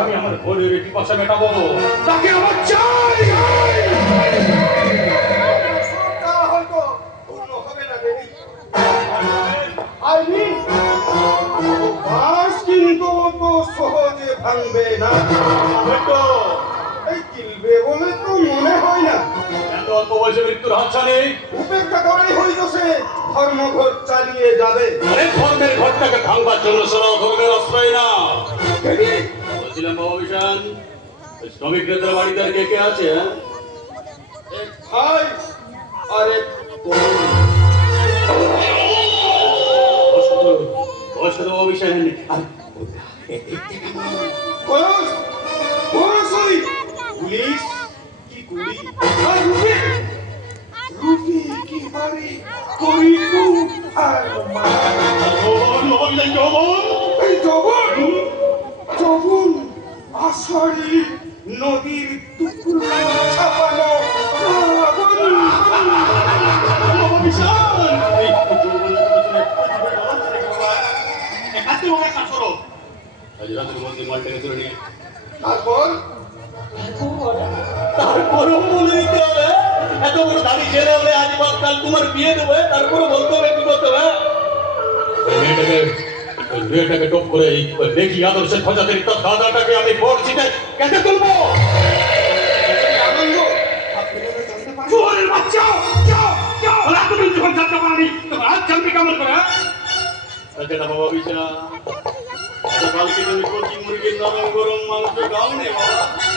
আমি আমার ভোরের পিপাসা মেটাবো তাকে আমার অল্প বয়সে মৃত্যুর হাতছানি উপেক্ষা করাই হইতেছে ধর্মঘট চালিয়ে যাবে। আরে ধর্মের ঘরটাকে ভাঙবার জন্য সরাও ধর্মের আশ্রয় না। বলছিলাম বাবা বিশান শ্রমিক নেতার বাড়িতে আর কে কে আছে হ্যাঁ? এক ভাই আর এক তো বাবা বিশান আর কলস ওই পুলিশ কি গুলি আর রুবি রুবি তারপরও বলে মনে কেমন করে হ্যাঁ? বাবা বিছা কালকে তুমি কচি মুরগির নরম গরম মাংস খাও নে বাবা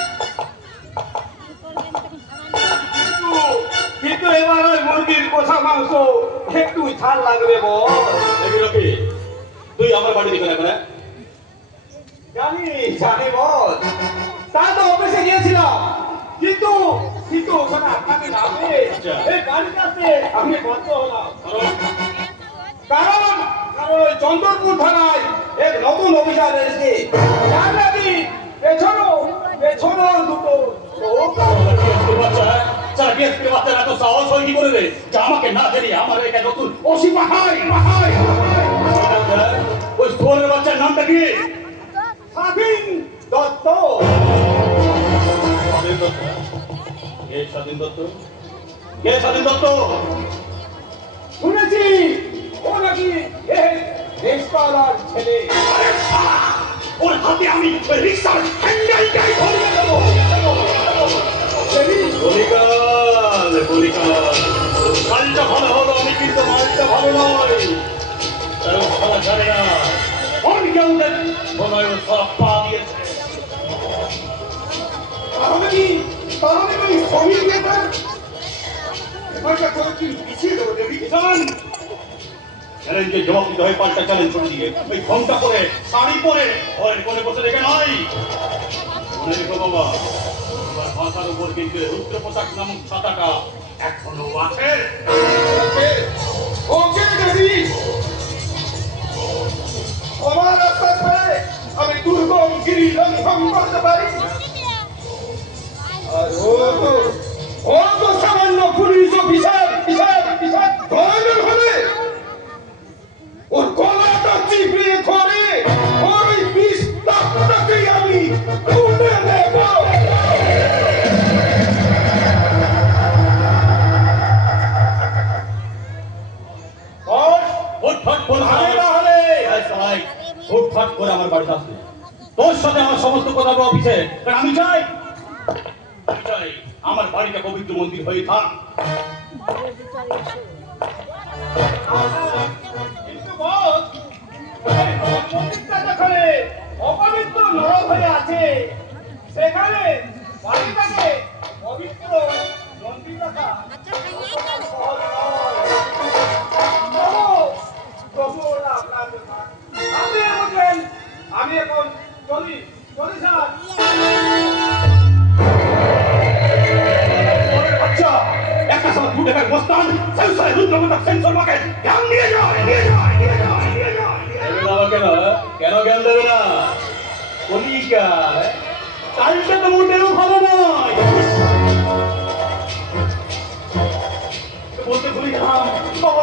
কিন্তু এবার ওই মুরগির কষা মাংস একটু ঝাল লাগবে বল। দেখি তুই আমার বাড়ি দিকে না জানি জানি বল। তা তো অফিসে গিয়েছিলাম। কিন্তু কিন্তু ওখানে আপনাকে না পেয়ে আচ্ছা। এই গাড়ির কাছে আমি বন্ধ হলাম। কারণ? কারণ কারণ ওই চন্দ্রপুর থানায় এক নতুন অফিসার এসেছে। যার নাকি পেছনো পেছনো দুটো সারা বিএসপি বাচ্চারা তো সাহস হয় কি করে রে যে আমাকে না জানিয়ে আমার এটা নতুন ওসি পাহাই পাহাই ওই স্টোরের বাচ্চার নামটা কি স্বাধীন দত্ত কে স্বাধীন দত্ত কে স্বাধীন দত্ত শুনেছি ও নাকি রেস্তারার ছেলে ওর হাতে আমি রিক্সার হ্যান্ডেলটাই ধরিয়ে দেবো বলিকাল বলিকাল কালটা ভালো হলো আমি কিন্তু মালটা ভালো নয়। তার ভালো জানে না। কোন কেউ মনে সব পা দিয়েছে? তাহলে কি? তাহলে কি সমীর নেতা এবারটা করে কি পিছিয়ে দেবো দেবী? কিষান চ্যালেঞ্জে জবাব দিতে হয় পাল্টা চ্যালেঞ্জ করে দিয়ে ওই ঘণ্টা পরে শাড়ি পরে ঘরের কোণে বসে রেখে নয় মনে রেখো বাবা। মাথার উপর কিন্তু রুদ্র পোশাক নামক ছাতাটা এখনও আছে।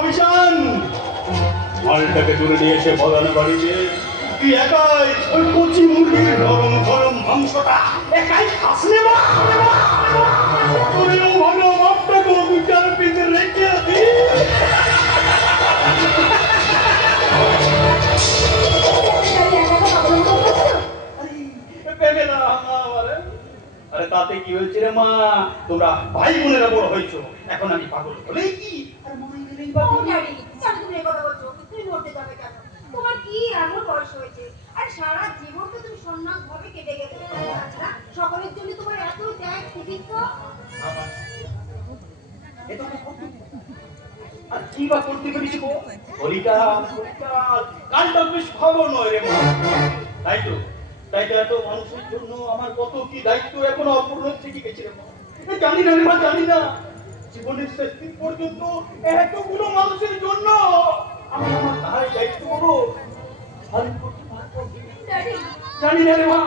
বিশান মালটাকে তুলে নিয়ে এসে বলানো বাড়িতে, তুই একাই ওই কচি মুরগির গরম গরম মাংসটা একাই খাসনে বা তোমরা ভাই বোনেরা বড় হয়েছো এখন আমি পাগল হলেই কি আর গেলেই বা কি? ড্যাডি, কেন তুমি এ কথা বলছো? তুমি মরতে যাবে কেন? তোমার কি এমন বয়স হয়েছে? আর সারা জীবন তো তুমি সন্ন্যাসভাবে কেটে গেলে। তাছাড়া সকলের জন্য তোমার এত ত্যাগ, কৃতিত্ব। এ তো আমার কর্তব্য। আর কি বা করতে পেরেছি গো হরিকাল হরিকাল কালটা বেশ খবর নয় রে মা তাই তো তাই তো এত মানুষের জন্য আমার কত কি দায়িত্ব এখনও অপূর্ণ থেকে গেছে রে মা এ জানি না মা জানি না। জীবনের শেষ পর্যন্ত এতগুলো মানুষের জন্য আমি আমার দায়িত্ব করো পালন করতে পারব কি? ড্যাডি, জানি না রে মা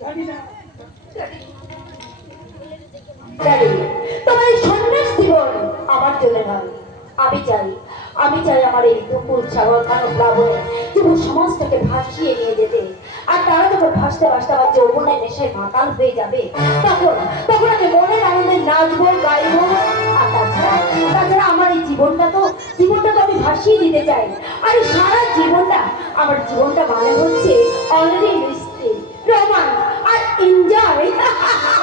জানি না। আমি চাই আমি চাই আমার এই দুপুর সাগর মানব প্লাবনে যুব সমাজটাকে ভাসিয়ে নিয়ে যেতে। আর তারা যখন ভাসতে ভাসতে আমার যৌবনের নেশায় মাতাল হয়ে যাবে তখন নাচবো গাইবো আর তাছাড়া তাছাড়া আমার এই জীবনটা তো জীবনটা তো আমি ভাসিয়ে দিতে চাই। আর এই সারা জীবনটা, আমার জীবনটা মানে হচ্ছে অনলি মিস্ত্রি রোমান, আর এনজয়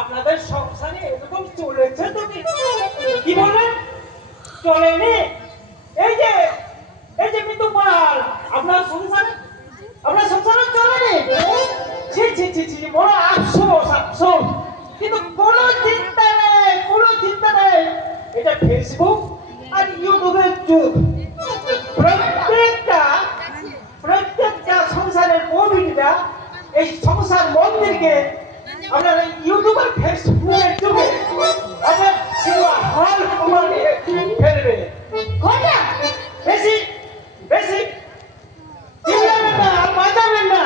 আপনাদের সংসারে এরকম চলেছে তো কি? কি চলেনি? মন্দিরটা এই সংসার মন্দিরকে আপনার এই ইউটিউব ফেসবুকের যুগে আপনার সিনেমা হল বানিয়ে ফেলবে। ঘটা বেশি বেশি। চিল্লাবেন না আর বাজাবেন না।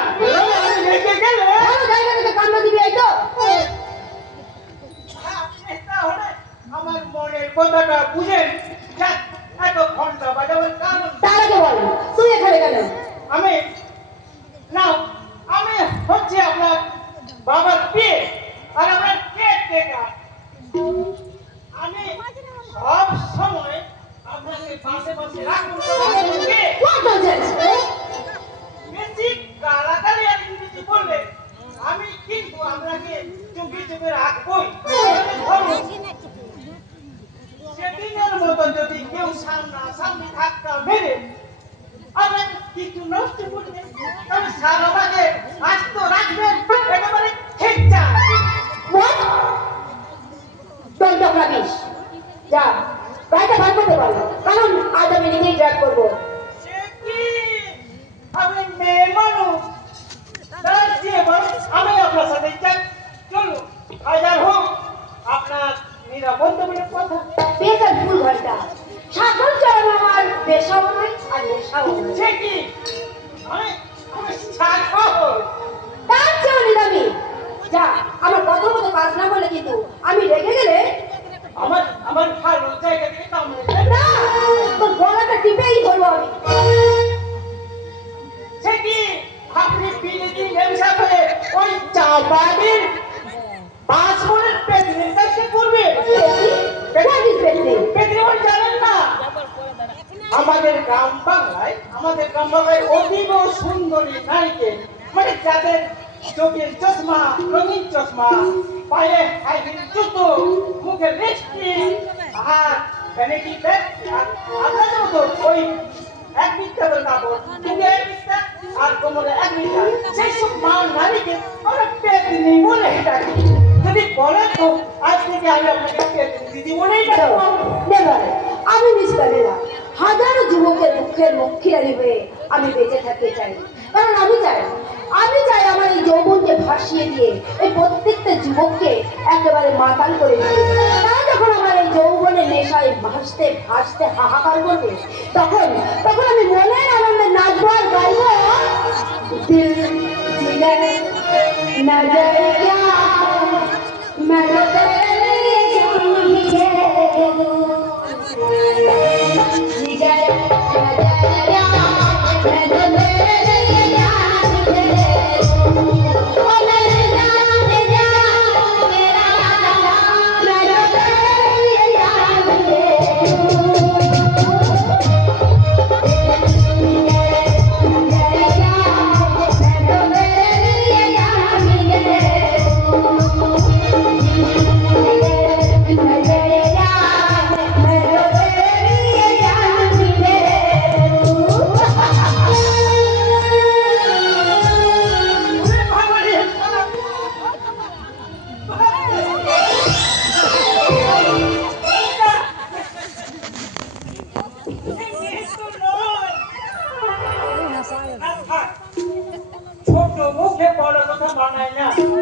আমি রেগে গেলে ভালো জায়গা থেকে কান্না দিবি এই তো। আমার মনের কথাটা বুঝেন। থাকবোই সেদিনের মতো যদি কেউ সামনা সামনে ধাক্কা মেরে নারীকে মানে যাদের চোখের চশমা, রঙিন চশমা, পায়ে হাইহিল জুতো, মুখে লিপস্টিক, আর ভ্যানিটি ব্যাগ আপনাদের মতো ওই এক মিথ্যাদের কাপড় মুখে এক মিথ্যা আর কোমরে এক মিথ্যা সেই সব মা নারীকে আমরা পেতনি বলে ডাকি যদি বলেন তো, আজ থেকে আমি আপনাকে দিদি বলেই ডাকবো আমি মিস হাজারো যুবকের মুখের হয়ে আমি বেঁচে থাকতে চাই। কারণ আমি চাই আমি চাই আমার এই যৌবনকে ভাসিয়ে দিয়ে এই প্রত্যেকটা যুবককে একেবারে মাতাল করে দিয়ে তারা যখন আমার এই যৌবনের নেশায় ভাসতে ভাসতে, হাহাকার করবে, তখন তখন আমি মনের আনন্দে নাচবো আর গাইবো। দিল मैं বড় কথা